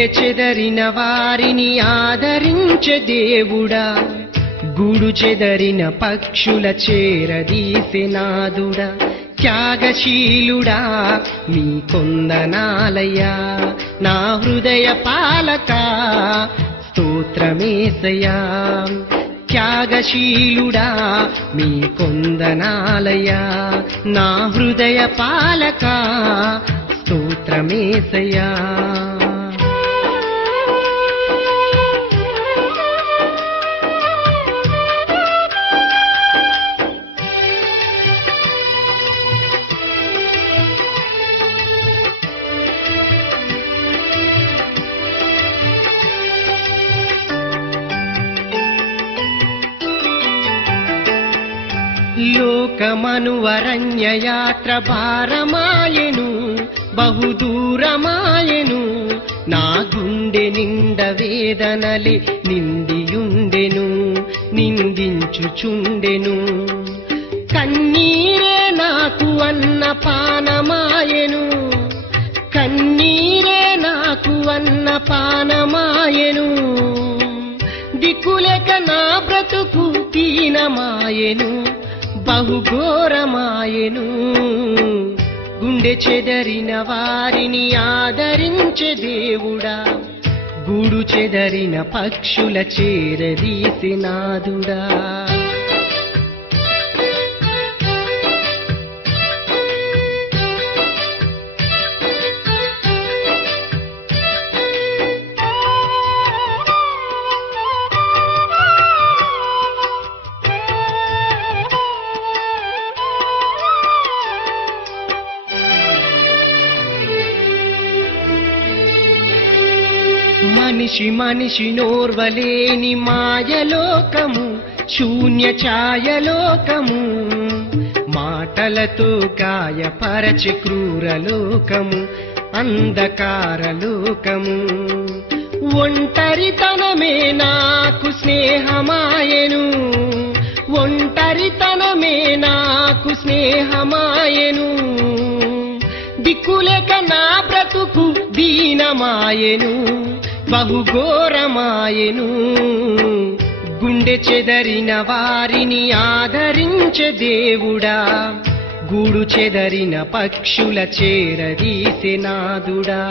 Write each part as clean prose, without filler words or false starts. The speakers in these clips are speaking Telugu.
గుండె చెదరిన వారిని ఆదరించే దేవుడా, గూడు చెదరిన పక్షుల చేరదీసే నాదుడా, త్యాగశీలుడా నీ కొందనాలయ్యా, నా హృదయ పాలక స్తోత్రమేసయ్యా. త్యాగశీలుడా నీ కొందనాలయ్యా, నా హృదయ పాలక స్తోత్రమేసయ్యా. లోకమనువరణ్యయాత్ర భారమాయెను, బహుదూరమాయెను, నా గుండె నిండ వేదనలే నిండియుండెను, నిందించుచుండెను. కన్నీరే నాకు అన్నపానమాయెను, కన్నీరే నాకు అన్నపానమాయెను, దిక్కులేక నా బ్రతుకు దీనమాయెను, బహుఘోరమాయెను. గుండె చెదరిన వారిని ఆదరించే దేవుడా, గూడు చెదరిన పక్షుల చేరదీసే నాదుడా. మనిషి మనిషి నోర్వలేని మాయలోకము, శూన్య ఛాయలోకము, మాటలతో గాయపరచి క్రూరలోకము, అంధకారలోకము. ఒంటరితనమే నాకు స్నేహమాయెను, ఒంటరితనమే నాకు స్నేహమాయెను, దిక్కులేక నా బ్రతుకు దీనమాయెను, బహుఘోరమాయెను. గుండె చెదరిన వారిని ఆదరించే దేవుడా, గూడు చెదరిన పక్షుల చేరదీసే నాదుడా.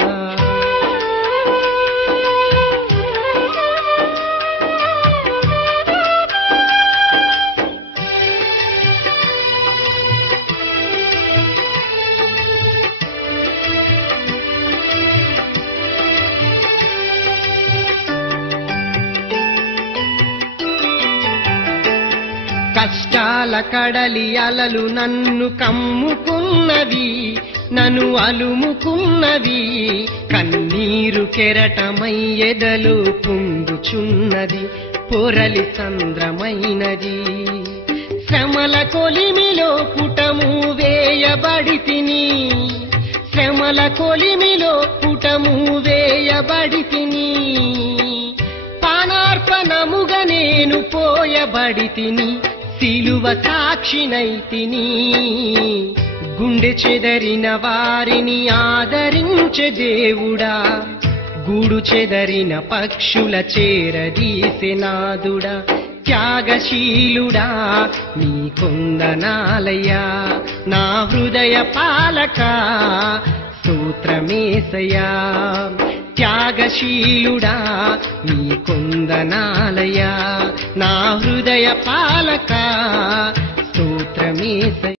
కష్టాల కడలి అలలు నన్ను కమ్ముకున్నవి, నన్ను అలుముకున్నవి, కన్నీరు కెరటమై ఎదలో పొంగుచున్నది, పొరలి సంద్రమైనది. శ్రమల కొలిమిలో పుటము వేయబడితిని, శ్రమల కొలిమిలో పుటము వేయబడితిని, పానార్పణముగా నేను పోయబడితిని, సిలువ సాక్షినైతిని. గుండె చెదరిన వారిని ఆదరించే దేవుడా, గూడు చెదరిన పక్షుల చేరదీసే నాదుడా, త్యాగశీలుడా నీ కొందనాలయ్యా, నా హృదయ పాలక స్తోత్రమేసయ్యా. త్యాగశీలుడా నీ కొందనాలయ్యా, నా హృదయ పాలక స్తోత్రమేసయ్యా.